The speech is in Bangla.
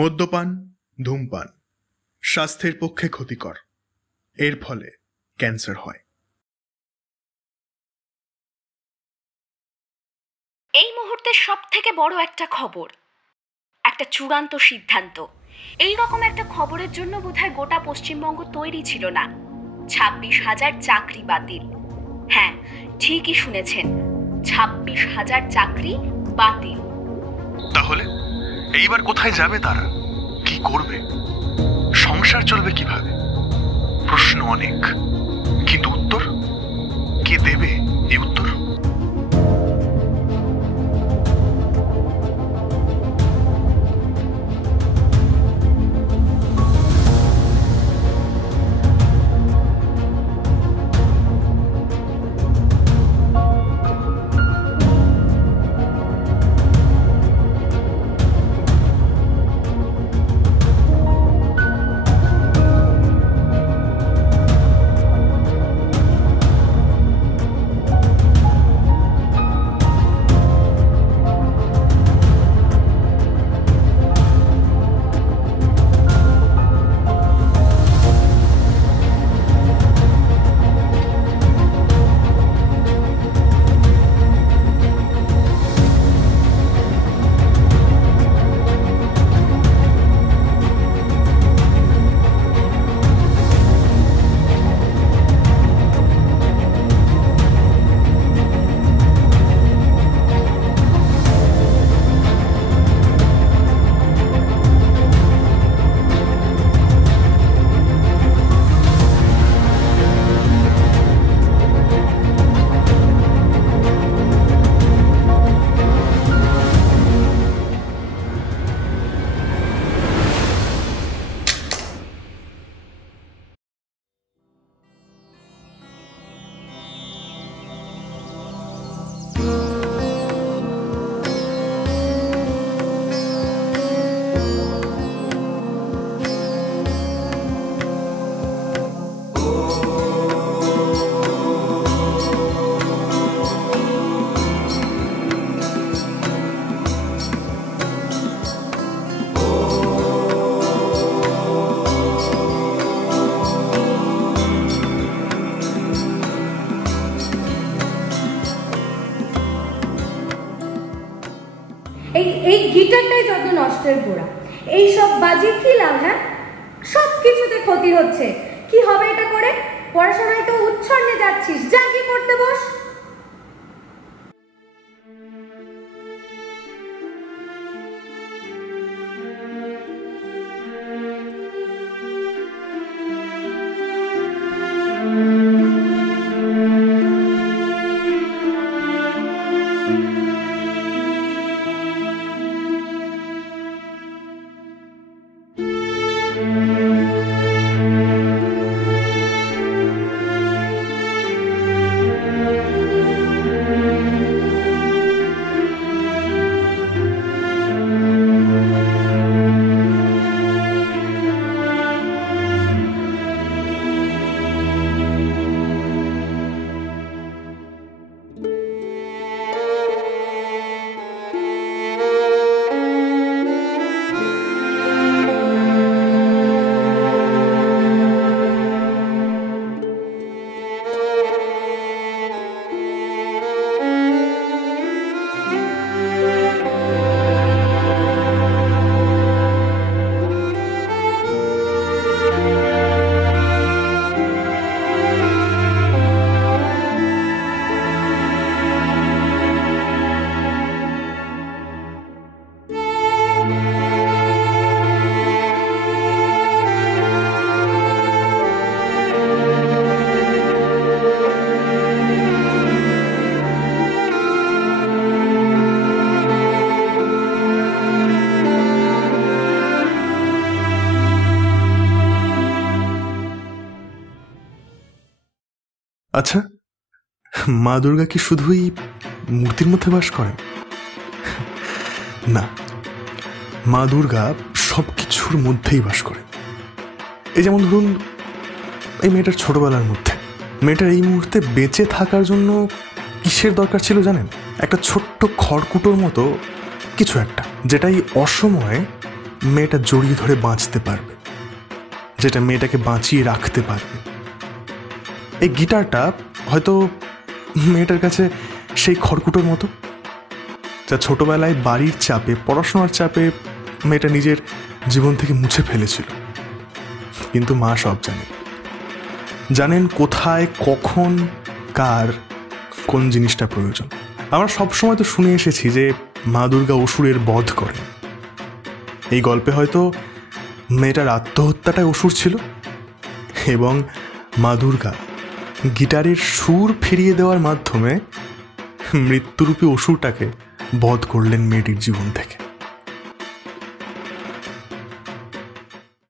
মদ্যপান, ধূমপান স্বাস্থ্যের পক্ষে ক্ষতিকর। এর ফলে ক্যান্সার হয়। এই মুহূর্তে সবথেকে বড় একটা খবর, একটা চূড়ান্ত সিদ্ধান্ত। এই রকম একটা খবরের জন্য বোধহয় গোটা পশ্চিমবঙ্গ তৈরি ছিল না। 26,000 চাকরি বাতিল। হ্যাঁ, ঠিকই শুনেছেন, 26,000 চাকরি বাতিল। তাহলে এইবার কোথায় যাবে তারা? কি করবে? সংসার চলবে কিভাবে? প্রশ্ন অনেক, কিন্তু উত্তর কে দেবে? এই উত্তর এই গিটারটাই যত নষ্টের গোড়া। এই সব বাজিয়ে কি লাভ? হ্যাঁ, সব কিছুতে ক্ষতি হচ্ছে। কি হবে এটা করে? পড়াশোনায় তো উচ্ছন্নে যাচ্ছিস, যা কি পড়তে বস। আচ্ছা, মা দুর্গা কি শুধুই মূর্তির মধ্যে বাস করেন? না, মা দুর্গা সব কিছুর মধ্যেই বাস করে। এই যেমন ধরুন, এই মেয়েটার ছোটবেলার মধ্যে, মেয়েটার এই মুহূর্তে বেঁচে থাকার জন্য কিসের দরকার ছিল জানেন? একটা ছোট্ট খড়কুটোর মতো কিছু একটা, যেটা এই অসময়ে মেয়েটা জড়িয়ে ধরে বাঁচতে পারবে, যেটা মেয়েটাকে বাঁচিয়ে রাখতে পারবে। এই গিটারটা হয়তো মেয়েটার কাছে সেই খড়কুটোর মতো, যা ছোটবেলায় বাড়ির চাপে, পড়াশোনার চাপে মেয়েটা নিজের জীবন থেকে মুছে ফেলেছিল। কিন্তু মা সব জানেন কোথায়, কখন, কার কোন জিনিসটা প্রয়োজন। আমরা সবসময় তো শুনে এসেছি যে মা দুর্গা অসুরের বধ করেন। এই গল্পে হয়তো মেয়েটার আত্মহত্যাটাই অসুর ছিল, এবং মা দুর্গা গিটারের সুর ফিরিয়ে দেওয়ার মাধ্যমে মৃত্যুরূপী অসুরটাকে বধ করলেন মেয়েটির জীবন থেকে।